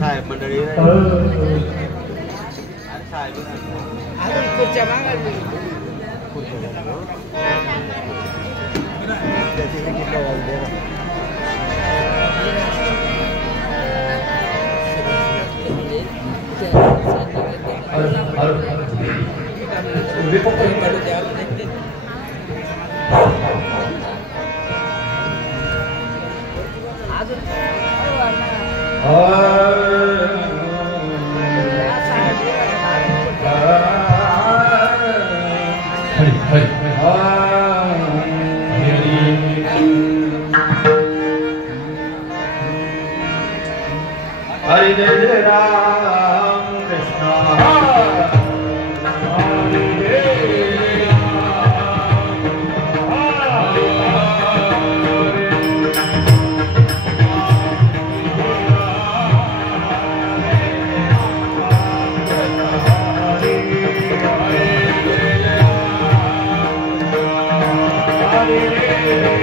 साहेब मंडळी साहेब खुर्च्या मागायला हरि जय जय राम कृष्ण Hare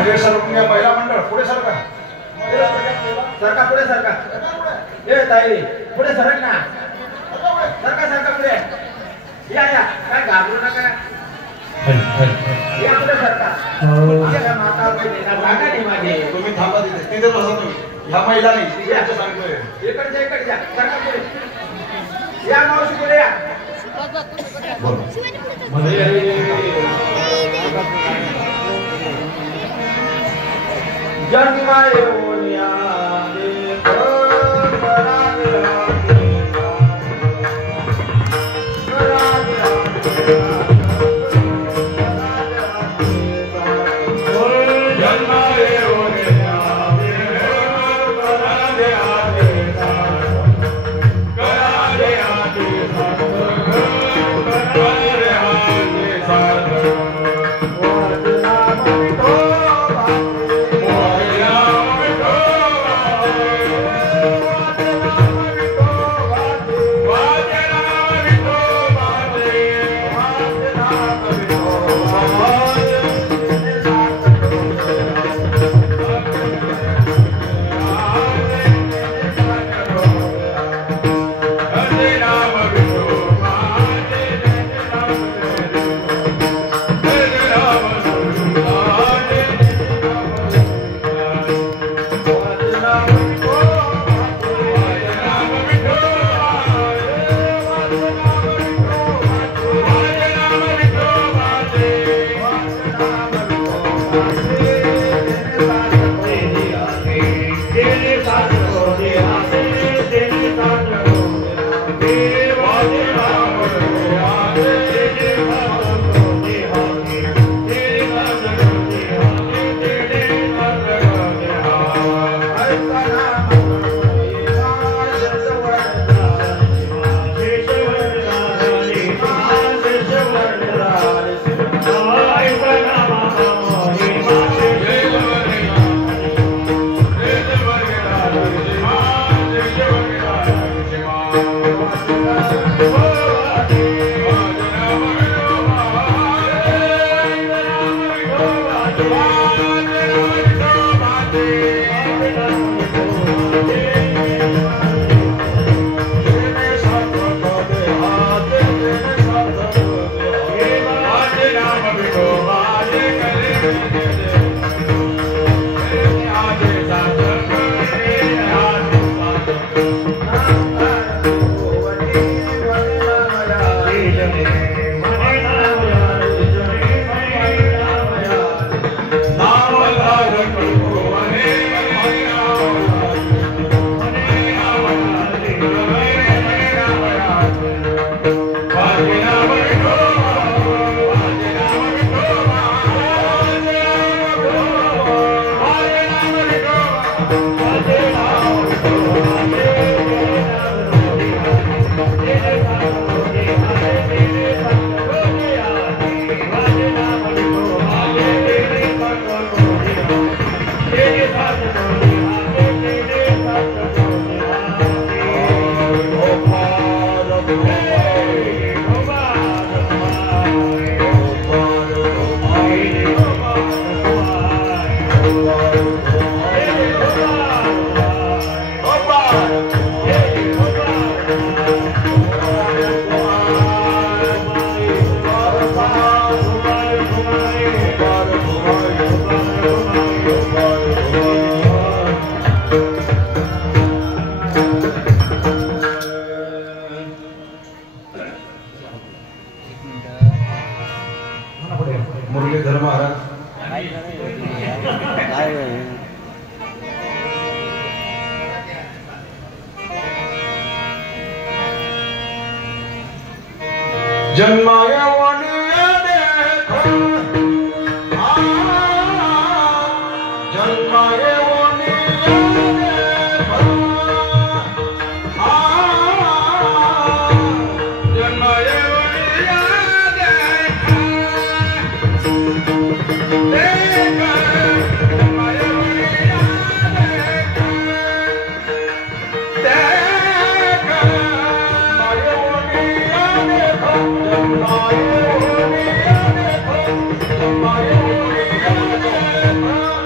हे सरकून पहिला मंडळ पुढे सरका सरका पुढे सरका ए ताई पुढे सरक ना सरका सरका पुढे या या काय घाबरू नका या पुढे सरका माता जागा नाही माझी तुम्ही थांबा तिथे बसा तुम्ही ह्या महिला नाही तिकडे सांगतोय इकडच्या सरका पुढे या मावशी पुढे या जन्माय ओनिया मुरलीधर महाराज जन्माया वनिया देखो जन्माया वनिया देखो जन्माया वनिया देखो देखो जन्माया वनिया देखो देखो जन्माया वनिया देखो जन्माया वनिया देखो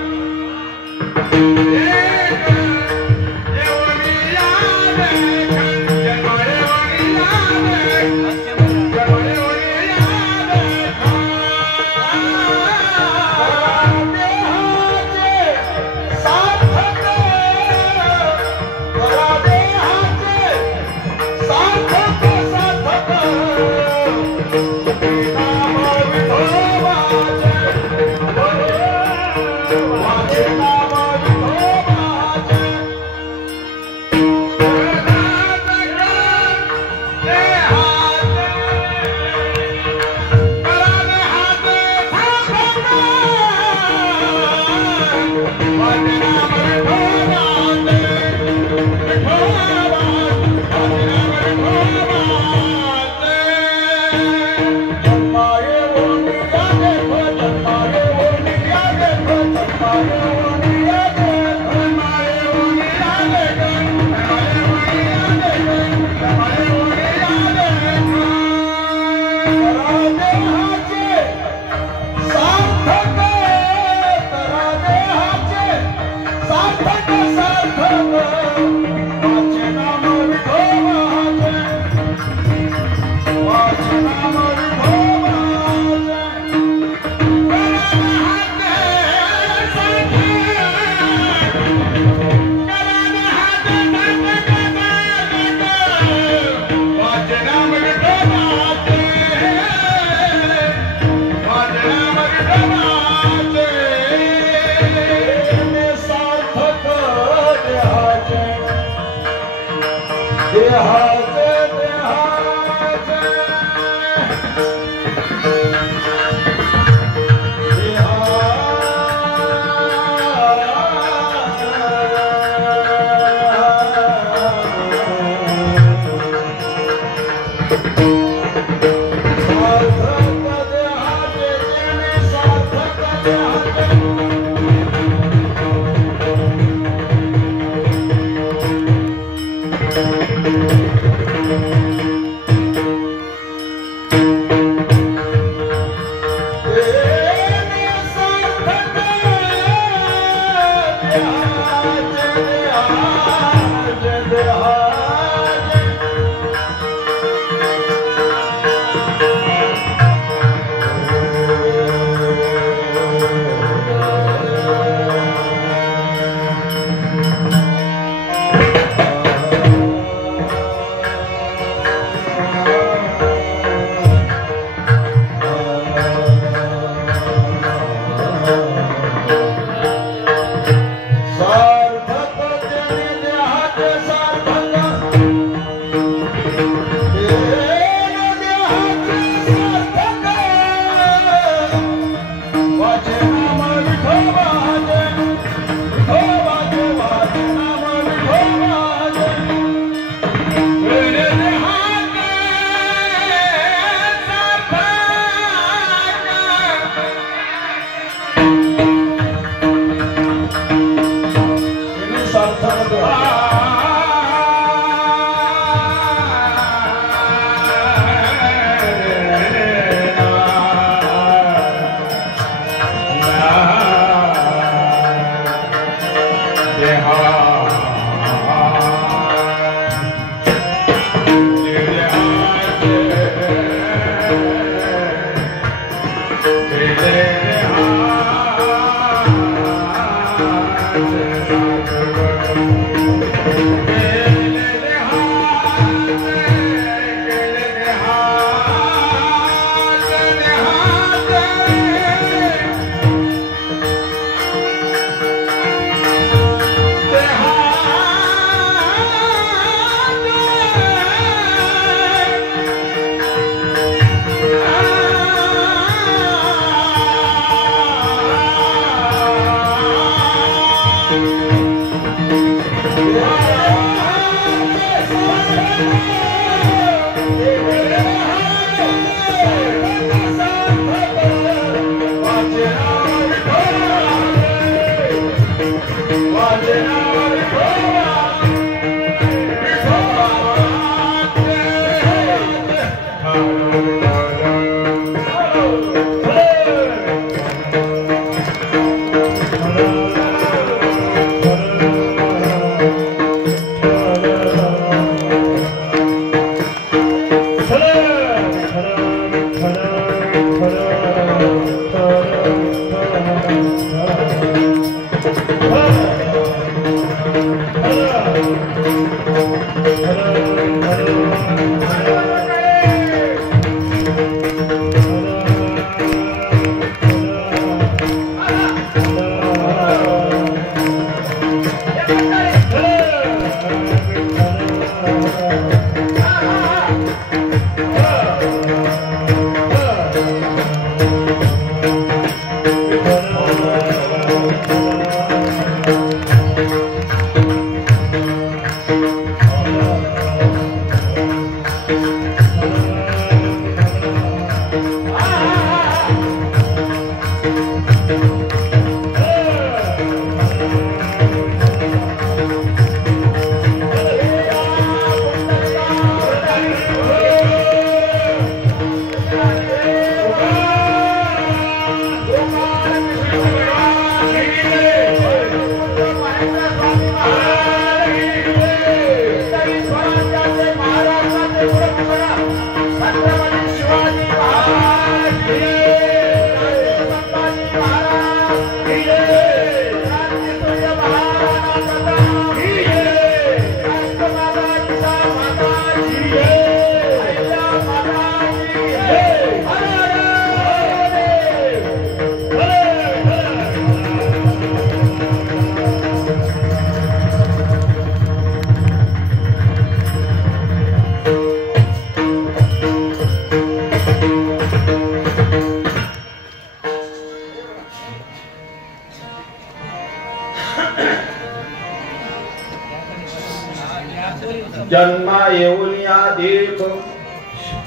जन्मा येऊन या दीप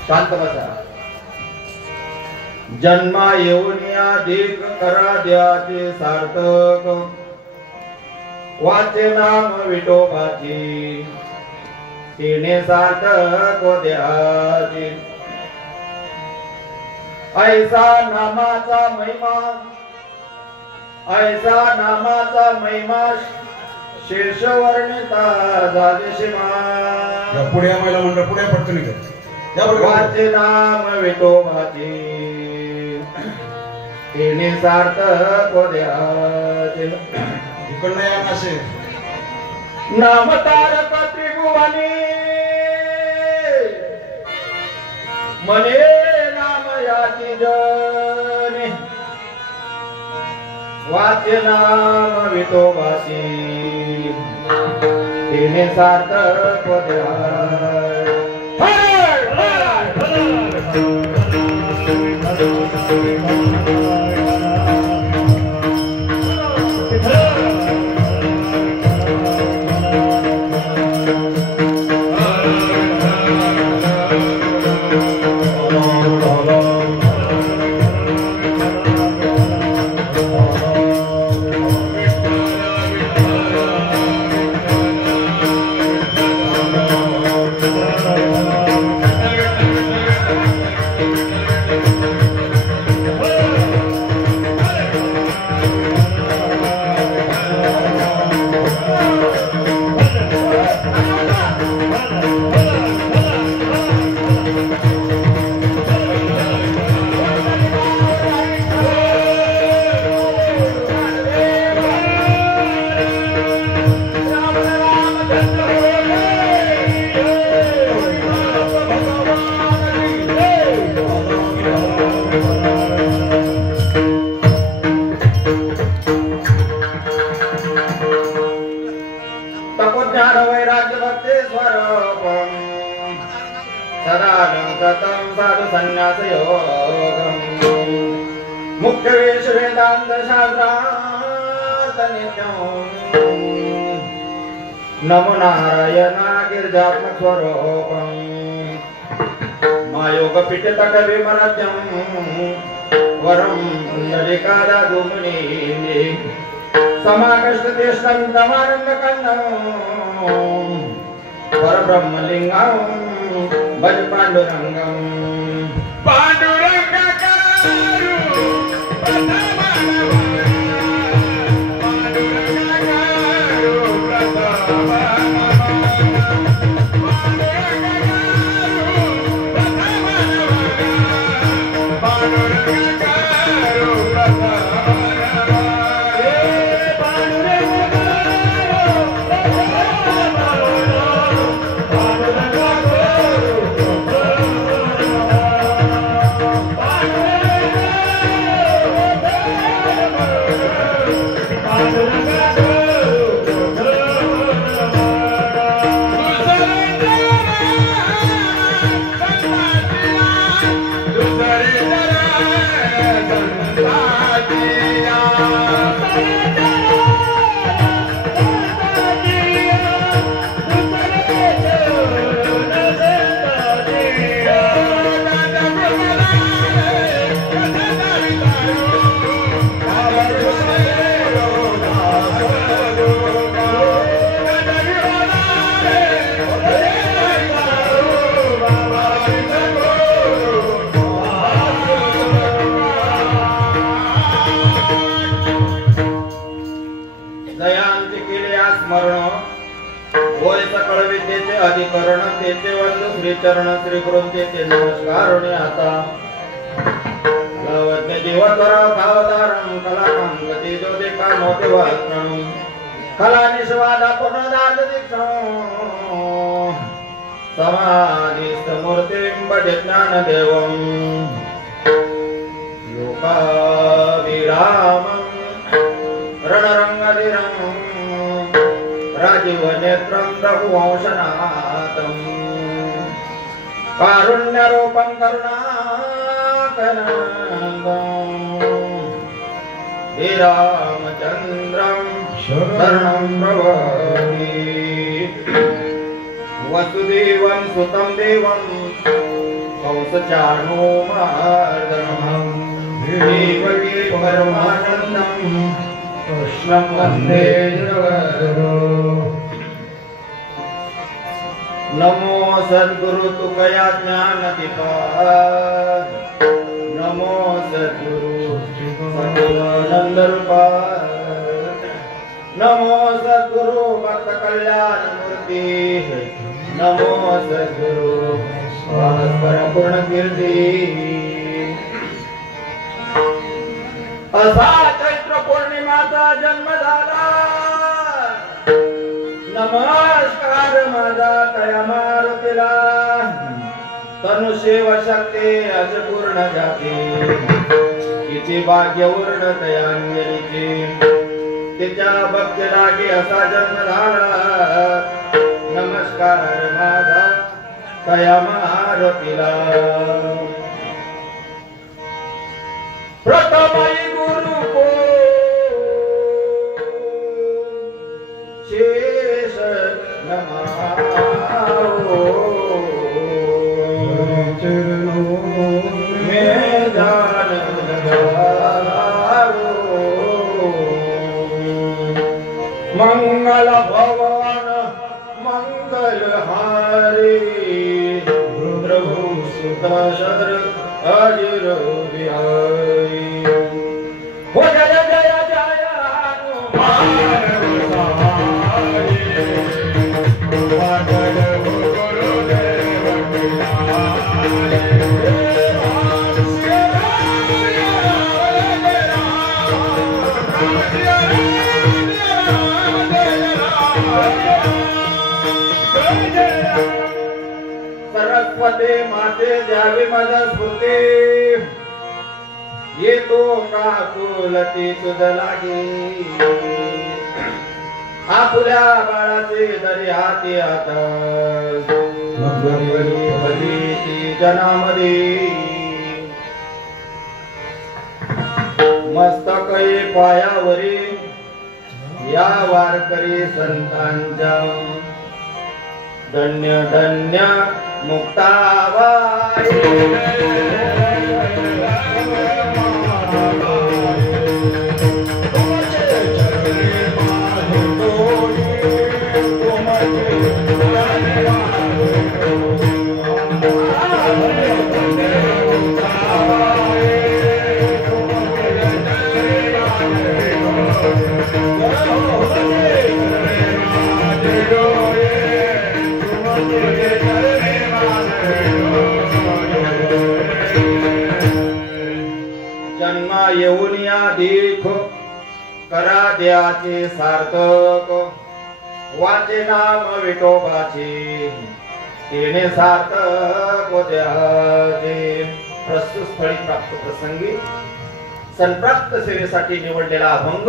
शांत बसा. जन्मा येऊन या दीप करा द्याचे सार्थक वाचे नाम विठोबाची तिने सार्थक द्याचे. ऐसा नामाचा महिमा शीर्ष वर्णिता झाले शिमा. पुढे आम्हाला म्हणलं पुढे पटकन वाचे नाम विठोबाची तिने सार्थक द्याचे. इकडनं या मासे नाम तारक त्रिभुवनी मने नाम याची जनी वाचे नाम विठोबाची तिने सार्थक द्या. मुख्य वेश वेदांत शास्त्रार्थ नित्यं नमो नारायणा गिरिजात्मक स्वरूपं मायोग पिठतक विमरत्यं वरं पुंडलिकादादुमुनि समाकष्टतिष्ठं नमानन्दकन्दं परब्रह्मलिङ्गं भज पाण्डुरङ्गं. अधिकरण तेचे वंद श्री चरण श्री गुरुंचे नमस्कार आता लवज्ञ जीवतर भावधारम कलाकांगती ज्योतिका मोते वस्त्रम कला निस्वादा पुनदात दीक्षं समाधिस्थ मूर्तिं भज ज्ञान देवं लोकाभिरामं रणरंगधीरं राजीव नेत्रं रघुवंशनाथं कारुण्यरूपं करुणाकरं हे रामचंद्रं शरणं प्रवदे वसुदेवं सुतं देवं कंसचाणूरमर्दनं देवकी परमानन्दं कृष्णं वन्दे जगद्गुरुं। नमो सद्गुरु तुकया ज्ञानदीपाय, नमो सद्गुरु सच्चिदानंद रूपाय, नमो सद्गुरु भक्त कल्याण मूर्ति, नमो सद्गुरु भास्कर पूर्ण कीर्ती। असा चैत्र पौर्णिमाचा जन्म झाला, नमस्कार माझा तया मारुतीला, तनुषेव शक्ती अज पूर्ण जाती, किती भाग्य वर्ण तयांजलीची, तिच्या भक्ती लागी असा जन्म झाला, नमस्कार माझा तया मारुतीला। प्रथमई गुरु को शेष नमाओ, चरणों में जान लगाओ, मंगल भवन मंगल हारी, प्रभु सुत शर अजिर बिहारी। हो जय जय जय हनुमान सरस्वती माते द्यावी माझा स्फूर्ती, येतो का कुलती तुझ लागे, आपुल्या बाळाचे दरी हाती आता, भली जनामध्ये मस्तकई पायावरी, या वारकरी संतांच्या, धन्य धन्य मुक्ताबाई। जन्मा येऊन या देखो करा द्याचे सार्थक, वाचे नाम विठोबाचे तेने सार्थक द्याचे। प्रस्तुत स्थळी प्राप्त प्रसंगी संप्राप्त सेवेसाठी निवडलेला अभंग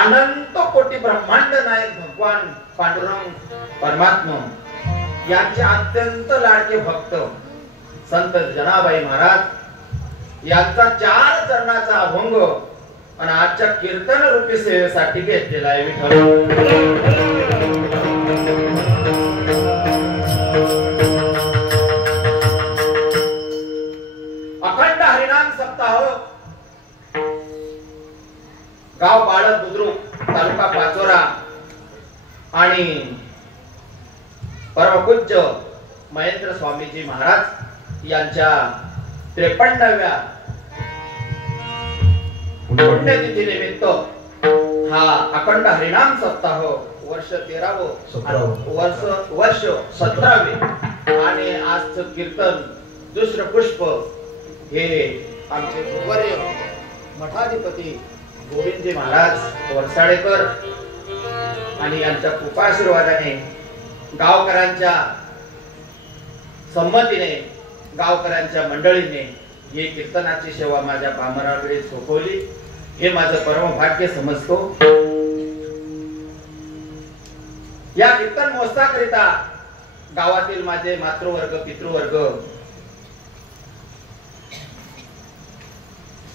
अनंत कोटी ब्रह्मांड नायक भगवान पांडुरंग परमात्मा यांचे अत्यंत लाडके भक्त संत जनाबाई महाराज यांचा 4 चरणाचा अभंग आणि आजच्या कीर्तन रूपी सेवेसाठी घेतलेला आहे विठ्ठल। अखंड हरिनाम सप्ताह, गाव बाळद बुद्रुक, तालुका पाचोरा आणि परमपूज्य महेंद्र स्वामीजी महाराज यांच्या 53व्या पुण्यतिथी निमित्त हा अखंड हरिनाम सप्ताह वर्ष 13वे वर्ष 17वे आणि आजचं कीर्तन दुसरं पुष्प हे आमचे गुरुवर्य मठाधिपती गोविंदजी महाराज वरसाडेकर आणि यांच्या कृपाशीर्वादाने गावकऱ्यांच्या संमतीने गावकऱ्यांच्या मंडळीने ही कीर्तनाची सेवा माझ्या पामराकडे सोपवली, हे माझं परम भाग्य समजतो। या कीर्तन महोत्सवाकरिता गावातील माझे मातृवर्ग पितृवर्ग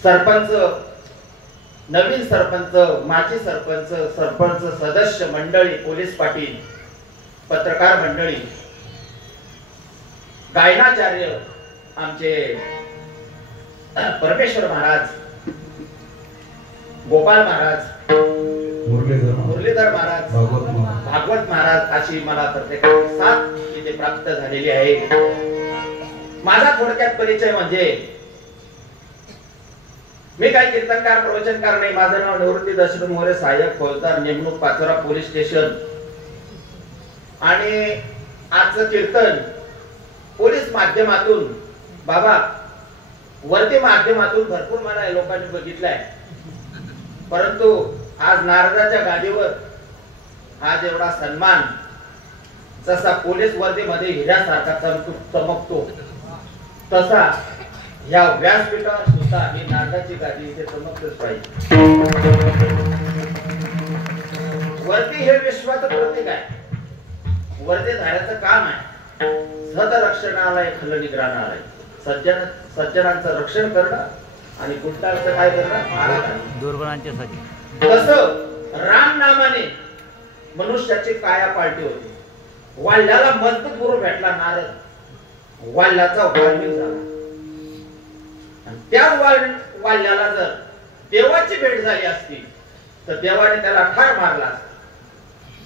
सरपंच नवीन सरपंच, माजी सरपंच, सरपंच सदस्य मंडळी, पोलीस पाटील, पत्रकार मंडळी, गायनाचार्य आमचे परमेश्वर महाराज, गोपाल महाराज, मुरलीधर महाराज, भागवत महाराज, अशी मला प्रत्येकाची साथ इथे प्राप्त झालेली आहे. माझा थोडक्यात परिचय म्हणजे मी काही कीर्तनकार, प्रवचनकार नाही. माझं नाव निवृत्ती दशरथ मोरे, सहाय्यक फौजदार, नेमणूक पाचोरा पोलीस स्टेशन. आणि आजचं कीर्तन पोलीस माध्यमातून, बाबा वरती माध्यमातून भरपूर मला लोकांनी बघितलंय, परंतु आज नारदाच्या गादीवर आज एवढा सन्मान, जसा पोलीस वर्दीमध्ये हिऱ्यासारखा चमकतो, तसा या व्यासपीठावर सुद्धा ही नारदाची गादी इथे चमकतच पाहिजे. वर्दी हे विश्वाचं प्रतीक आहे. वर्दीधाऱ्याचं काम आहे सदरक्षणालय खलनिग्रहणालय, सज्जनांचं रक्षण करणं आणि गुंडांचं काय करणं, दुर्बलांच्यासाठी. तसं राम नामाने मनुष्याची काया पालटी होती. वाल्याला मजबूत गुरु भेटला नारद, वाल्याचा वाल्मिक झाला. त्या वाल्याला जर देवाची भेट झाली असती तर देवाने त्याला ठार मारला असता,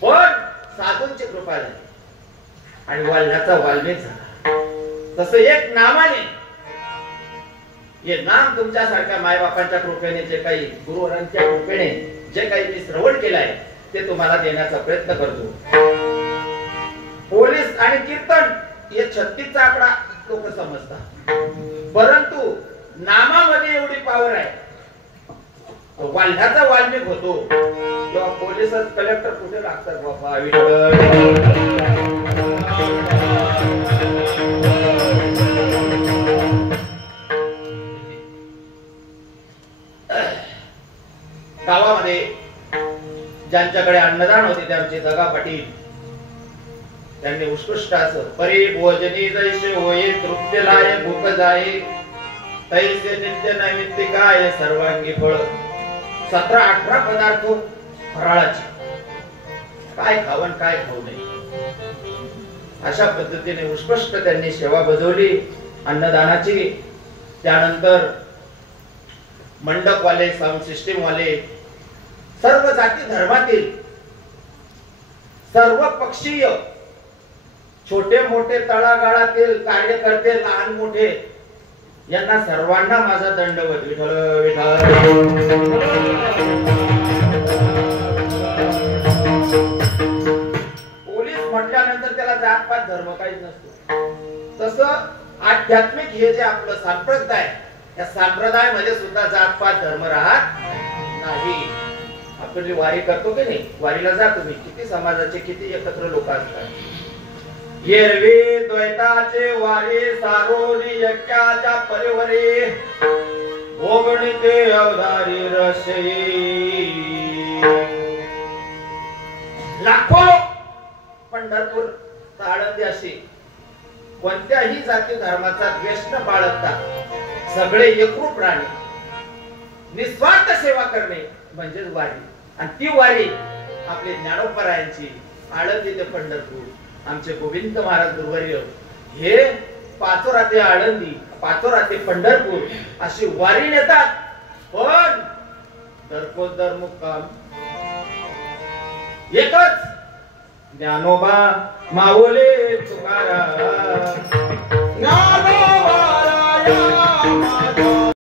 पण साधूंची कृपा झाली आणि वाल्याचा वाल्मिक झाला. तसं एक नामाने, हे नाम तुमच्यासारख्या मायबापांच्या कृपेने, जे काही गुरुवरांच्या कृपेने जे काही मी श्रवण केलंय ते तुम्हाला देण्याचा प्रयत्न करतो. पोलीस आणि कीर्तन हे 36 चा आकडा लोक समजतात, परंतु नामामध्ये एवढी पावर आहे. वाल्याचा वाल्मिक होतो तेव्हा पोलीस कलेक्टर कुठे लागतात बाबा. गावामध्ये ज्यांच्याकडे अन्नदान होते त्यांचे दगा पाटील, त्यांनी उत्कृष्ट असं परी भोजनी जैसे होये तृप्य लाये भूक जाये तैसे नित्य नैमित्तिकाय सर्वांगी फळ. 17-18 पदार्थ फराळाचे, काय खावण काय खाऊ नये, अशा पद्धतीने उत्कृष्ट त्यांनी सेवा बजावली अन्नदानाची. त्यानंतर मंडपवाले, साऊंड सिस्टीम वाले, सर्व जाती धर्मातील, सर्व पक्षीय, छोटे मोठे तळागाळातील कार्यकर्ते, लहान मोठे, यांना सर्वांना माझा दंडवत. विठ्ठल विठ्ठल. पोलीस म्हटल्यानंतर त्याला जातपात धर्म काहीच नसतो. तसं आध्यात्मिक हे जे आपलं संप्रदाय, या संप्रदायामध्ये सुद्धा जातपात धर्म राहत नाही. आपण वारी करतो की नाही, वारीला जा तुम्ही, किती समाजाचे किती एकत्र लोक असतात. एरवी द्वैताचे वारी सारोनी यक्याच्या परिवरे भोगणिते अवधारी रसे. लाखो पंढरपूर आळंदी अशी कोणत्याही जाती धर्माचा द्वेष न बाळगता सगळे एकरूप राहणे, निस्वार्थ सेवा करणे म्हणजेच वारी. आणि ती वारी आपली ज्ञानोबरायांची आळंदी ते पंढरपूर, आमचे गोविंद महाराज गुरुवर्य हे पाचोरा ते आळंदी, पाचोरा ते पंढरपूर अशी वारी नेतात. पण दरकोज दर मुक्काम एकच, ज्ञानोबा माऊली तुकाराम.